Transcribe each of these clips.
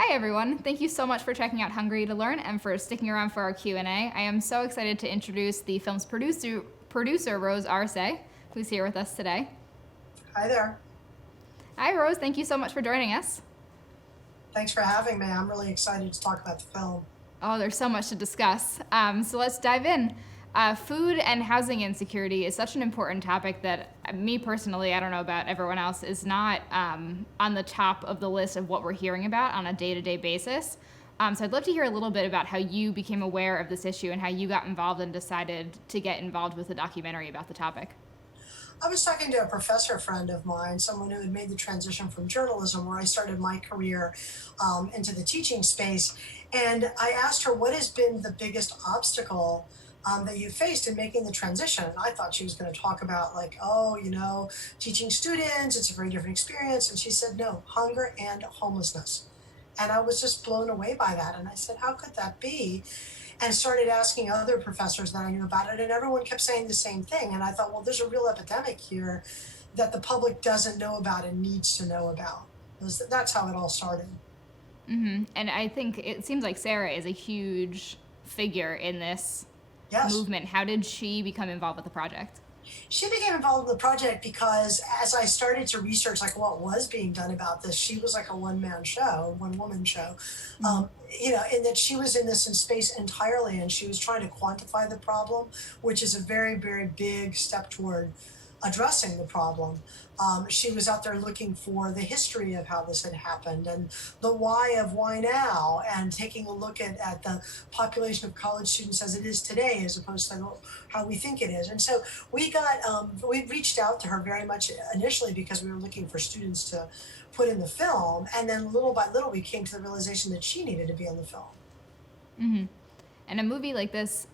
Hi everyone. Thank you so much for checking out Hungry to Learn and for sticking around for our Q&A. I am so excited to introduce the film's producer Rose Arce, who's here with us today. Hi there. Hi Rose, thank you so much for joining us. Thanks for having me. I'm really excited to talk about the film. Oh, there's so much to discuss. So let's dive in. Food and housing insecurity is such an important topic that me personally, I don't know about everyone else, is not on the top of the list of what we're hearing about on a day-to-day basis. So I'd love to hear a little bit about how you became aware of this issue and how you got involved and decided to get involved with a documentary about the topic. I was talking to a professor friend of mine, someone who had made the transition from journalism, where I started my career into the teaching space. And I asked her, what has been the biggest obstacle that you faced in making the transition? And I thought she was going to talk about, like, oh, teaching students, it's a very different experience. And she said, no, hunger and homelessness. And I was just blown away by that. And I said, how could that be? And started asking other professors that I knew about it, and everyone kept saying the same thing. And I thought, well, there's a real epidemic here that the public doesn't know about and needs to know about. That's how it all started. And I think it seems like Sarah is a huge figure in this Yes. movement. How did she become involved with the project? She became involved in the project because as I started to research like what was being done about this, she was like a one-man show, one-woman show, in that she was in this in space entirely, and she was trying to quantify the problem, which is a very, very big step toward addressing the problem. She was out there looking for the history of how this had happened and the why of why now, and taking a look at the population of college students as it is today, as opposed to how we think it is. And so we reached out to her very much initially because we were looking for students to put in the film, and then little by little we came to the realization that she needed to be in the film. And a movie like this,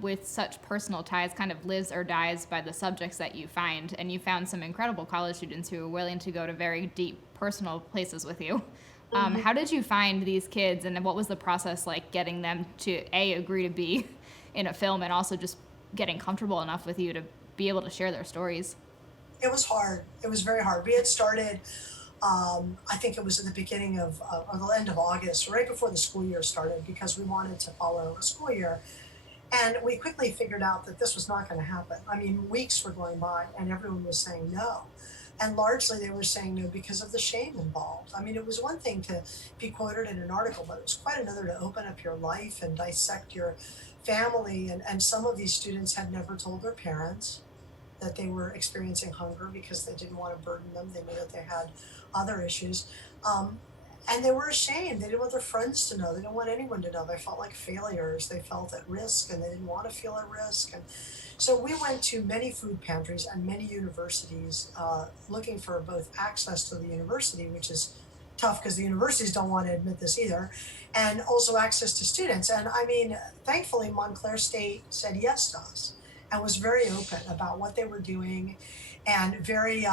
with such personal ties, kind of lives or dies by the subjects that you find. And you found some incredible college students who are willing to go to very deep personal places with you. How did you find these kids, and what was the process like getting them to agree to be in a film, and also just getting comfortable enough with you to be able to share their stories? It was hard. It was very hard. We had started, I think it was at the beginning of, or the end of August, right before the school year started, because we wanted to follow a school year. And we quickly figured out that this was not going to happen. I mean, weeks were going by and everyone was saying no. And largely they were saying no because of the shame involved. I mean, it was one thing to be quoted in an article, but it was quite another to open up your life and dissect your family. And some of these students had never told their parents that they were experiencing hunger because they didn't want to burden them. They knew that they had other issues. Um, and they were ashamed. They didn't want their friends to know. They didn't want anyone to know. They felt like failures. They felt at risk and they didn't want to feel at risk. And so we went to many food pantries and many universities looking for both access to the university, which is tough because the universities don't want to admit this either, and also access to students. And I mean, thankfully, Montclair State said yes to us and was very open about what they were doing and very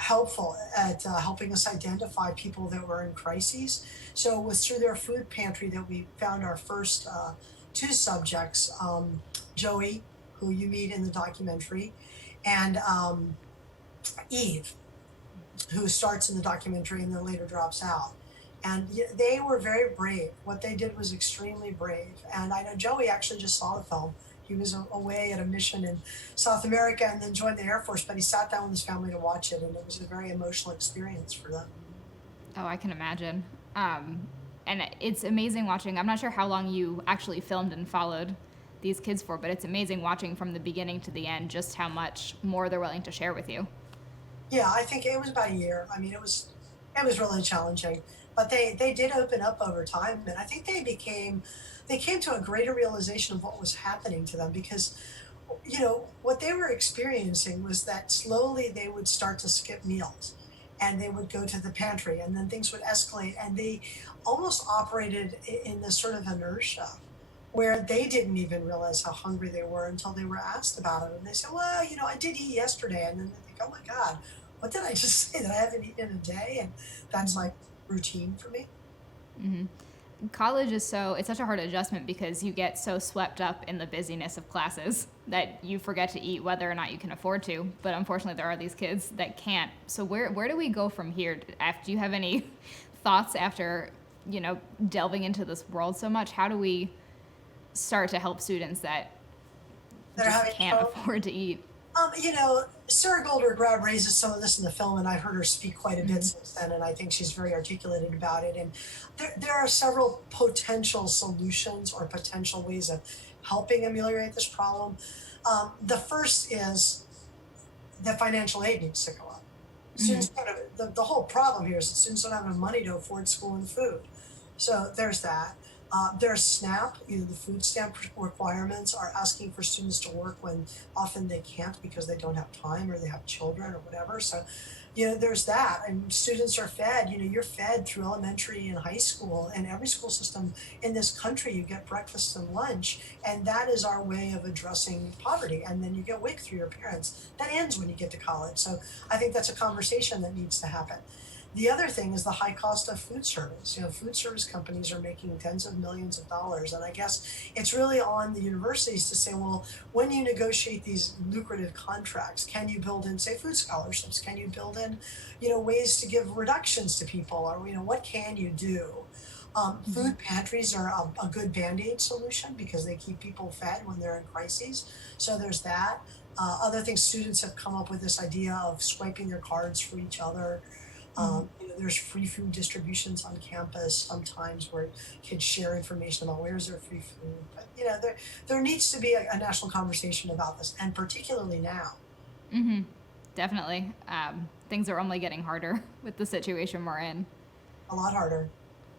helpful at helping us identify people that were in crises. So it was through their food pantry that we found our first two subjects, Joey, who you meet in the documentary, and Eve, who starts in the documentary and then later drops out. And they were very brave. What they did was extremely brave. And I know Joey actually just saw the film. He was away at a mission in South America and then joined the Air Force, but he sat down with his family to watch it, and it was a very emotional experience for them. Oh, I can imagine. And it's amazing watching. I'm not sure how long you actually filmed and followed these kids for, but it's amazing watching from the beginning to the end just how much more they're willing to share with you. Yeah, I think it was about a year. I mean, it was really challenging, but they did open up over time, and I think they came to a greater realization of what was happening to them because what they were experiencing was that slowly they would start to skip meals and they would go to the pantry, and then things would escalate, and they almost operated in this sort of inertia where they didn't even realize how hungry they were until they were asked about it. And they said, well, I did eat yesterday. And then they think, oh my God, what did I just say that I haven't eaten in a day? And that's like routine for me. College is it's such a hard adjustment because you get so swept up in the busyness of classes. that you forget to eat whether or not you can afford to. But unfortunately, there are these kids that can't. So where do we go from here? Do you have any thoughts after, delving into this world so much? How do we start to help students that that are just having can't trouble. afford to eat? Sarah Goldberg-Grab raises some of this in the film, and I've heard her speak quite a bit Mm-hmm. since then, and I think she's very articulated about it. And there are several potential solutions or potential ways of helping ameliorate this problem. The first is that financial aid needs to go up. Mm-hmm. Students don't have, the whole problem here is that students don't have enough money to afford school and food. So there's that. There's SNAP, the food stamp requirements are asking for students to work when often they can't because they don't have time or they have children or whatever. So, there's that. And students are fed, you're fed through elementary and high school, and every school system in this country, you get breakfast and lunch. And that is our way of addressing poverty. And then you get WIC through your parents. That ends when you get to college. So I think that's a conversation that needs to happen. The other thing is the high cost of food service. Food service companies are making tens of millions of dollars. And I guess it's really on the universities to say, well, when you negotiate these lucrative contracts, can you build in, say, food scholarships? Can you build in, ways to give reductions to people? Or, what can you do? Mm-hmm. Food pantries are a good Band-Aid solution because they keep people fed when they're in crises. So there's that. Other things, students have come up with this idea of swiping their cards for each other. Mm-hmm. There's free food distributions on campus sometimes where kids share information about where's their free food. But there needs to be a national conversation about this, and particularly now. Mm-hmm. Definitely. Things are only getting harder with the situation we're in. A lot harder.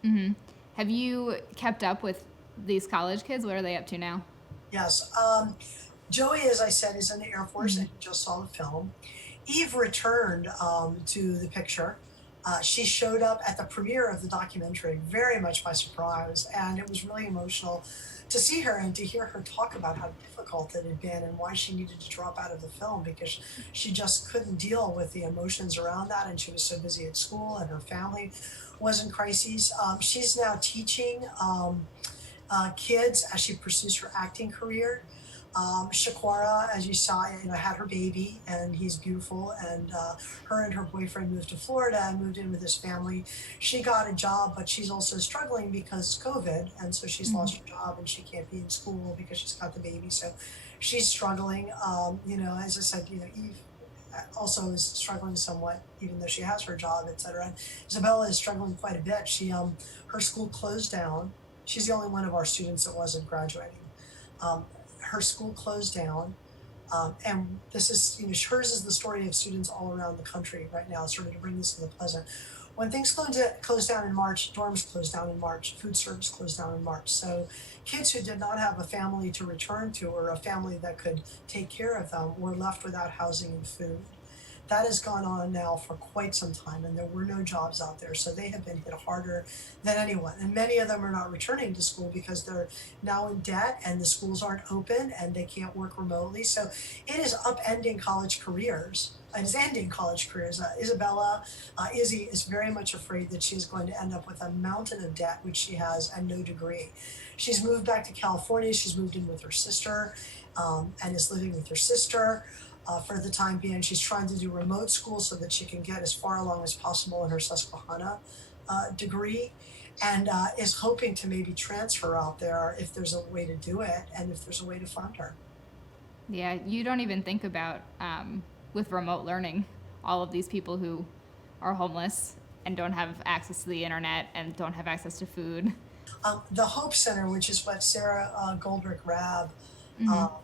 Mm-hmm. Have you kept up with these college kids? What are they up to now? Yes. Joey, as I said, is in the Air Force, Mm-hmm. and you just saw the film. Eve returned to the picture. She showed up at the premiere of the documentary very much by surprise, and it was really emotional to see her and to hear her talk about how difficult it had been and why she needed to drop out of the film because she just couldn't deal with the emotions around that, and she was so busy at school and her family was in crises. She's now teaching kids as she pursues her acting career. Shaquara, as you saw, had her baby, and he's beautiful. And her and her boyfriend moved to Florida and moved in with his family. She got a job, but she's also struggling because COVID, and so she's Mm-hmm. lost her job and she can't be in school because she's got the baby. So she's struggling. As I said, Eve also is struggling somewhat, even though she has her job, etc. And Isabella is struggling quite a bit. Her school closed down. She's the only one of our students that wasn't graduating. Um, Her school closed down, and this is, hers is the story of students all around the country right now, sort of to bring this to the present. When things closed down in March, dorms closed down in March, food service closed down in March. So kids who did not have a family to return to or a family that could take care of them were left without housing and food. That has gone on now for quite some time, and there were no jobs out there. So they have been hit harder than anyone. And many of them are not returning to school because they're now in debt and the schools aren't open and they can't work remotely. So it is upending college careers. It is ending college careers. Izzy is very much afraid that she's going to end up with a mountain of debt, which she has, and no degree. She's moved back to California. She's moved in with her sister and is living with her sister. For the time being, she's trying to do remote school so that she can get as far along as possible in her Susquehanna degree, and is hoping to maybe transfer out there if there's a way to do it and if there's a way to fund her. Yeah, you don't even think about, with remote learning, all of these people who are homeless and don't have access to the internet and don't have access to food. The Hope Center, which is what Sarah Goldrick-Rab Mm-hmm.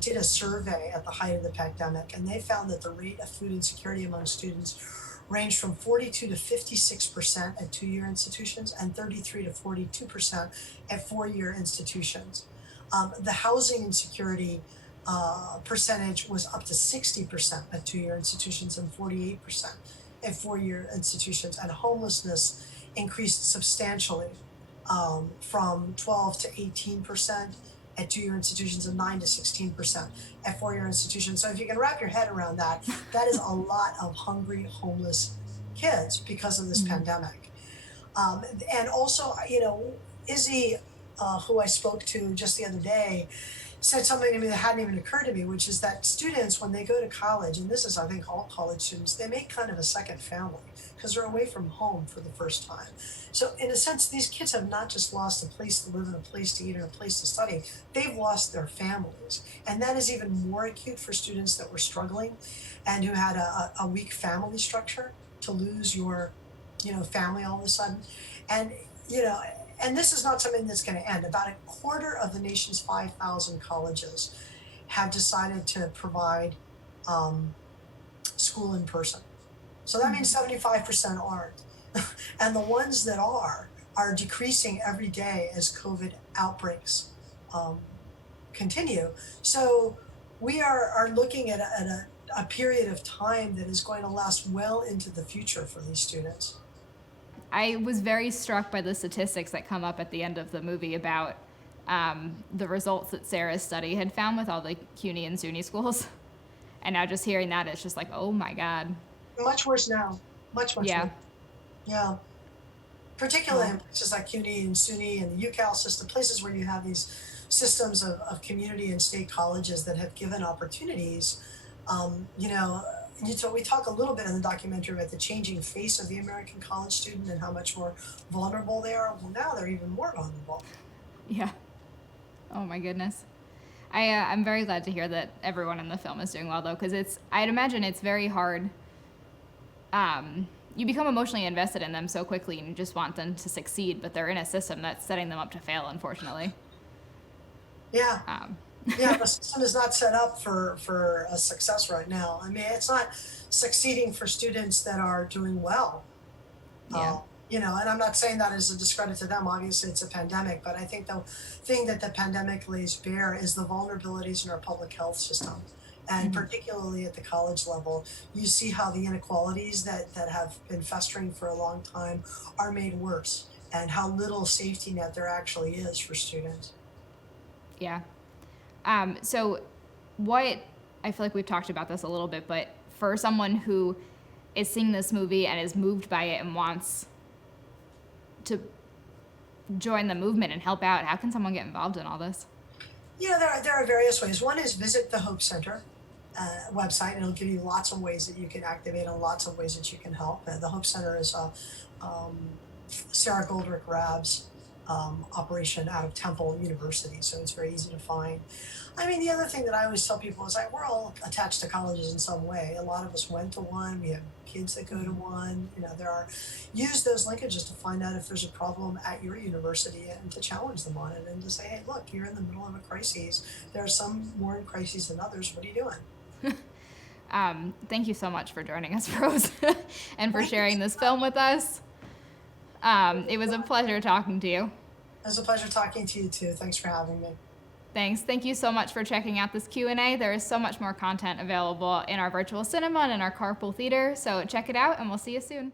did a survey at the height of the pandemic, and they found that the rate of food insecurity among students ranged from 42 to 56% at two-year institutions and 33 to 42% at four-year institutions. The housing insecurity percentage was up to 60% at two-year institutions and 48% at four-year institutions, and homelessness increased substantially from 12 to 18% at two-year institutions and 9 to 16% at four-year institutions. So if you can wrap your head around that, that is a lot of hungry, homeless kids because of this Mm-hmm. pandemic. And also, Izzy, who I spoke to just the other day, said something to me that hadn't even occurred to me, which is that students, when they go to college, and this is, I think, all college students, they make kind of a second family because they're away from home for the first time. So, in a sense, these kids have not just lost a place to live and a place to eat and a place to study, they've lost their families. And that is even more acute for students that were struggling and who had a weak family structure, to lose your, family all of a sudden. And, you know, and this is not something that's going to end. About a quarter of the nation's 5,000 colleges have decided to provide um, school in person. So that means 75% aren't. And the ones that are decreasing every day as COVID outbreaks um, continue. So we are looking at a period of time that is going to last well into the future for these students. I was very struck by the statistics that come up at the end of the movie about the results that Sarah's study had found with all the CUNY and SUNY schools. And now just hearing that, it's just like, oh my God. Much worse now. Much Yeah. worse. Yeah. Particularly in places like CUNY and SUNY and the UCal system, places where you have these systems of community and state colleges that have given opportunities. Um, you know, we talk a little bit in the documentary about the changing face of the American college student and how much more vulnerable they are. Well, now they're even more vulnerable. Yeah. Oh my goodness. I'm very glad to hear that everyone in the film is doing well, though, because I'd imagine it's very hard. You become emotionally invested in them so quickly and you just want them to succeed, but they're in a system that's setting them up to fail, unfortunately. Yeah. Um, Yeah, the system is not set up for a success right now. I mean, it's not succeeding for students that are doing well. yeah. And I'm not saying that as a discredit to them. Obviously, it's a pandemic, but I think the thing that the pandemic lays bare is the vulnerabilities in our public health system. And Mhm. particularly at the college level, you see how the inequalities that have been festering for a long time are made worse, and how little safety net there actually is for students. Yeah. So, what I feel like we've talked about this a little bit, but for someone who is seeing this movie and is moved by it and wants to join the movement and help out, how can someone get involved in all this? There are various ways. One is visit the Hope Center website, and it'll give you lots of ways that you can activate and lots of ways that you can help. The Hope Center is um, Sarah Goldrick Rab's operation out of Temple University, so it's very easy to find. I mean, the other thing that I always tell people is like we're all attached to colleges in some way. A lot of us went to one. We have kids that go to one. Use those linkages to find out if there's a problem at your university and to challenge them on it and to say, hey, look, you're in the middle of a crisis. There are some more in crises than others. What are you doing? Thank you so much for joining us, Rose, and for Thank you sharing so this much. film with us. It was a pleasure talking to you. It was a pleasure talking to you too. Thanks for having me. Thanks. Thank you so much for checking out this Q&A. There is so much more content available in our virtual cinema and in our carpool theater, so check it out, and we'll see you soon.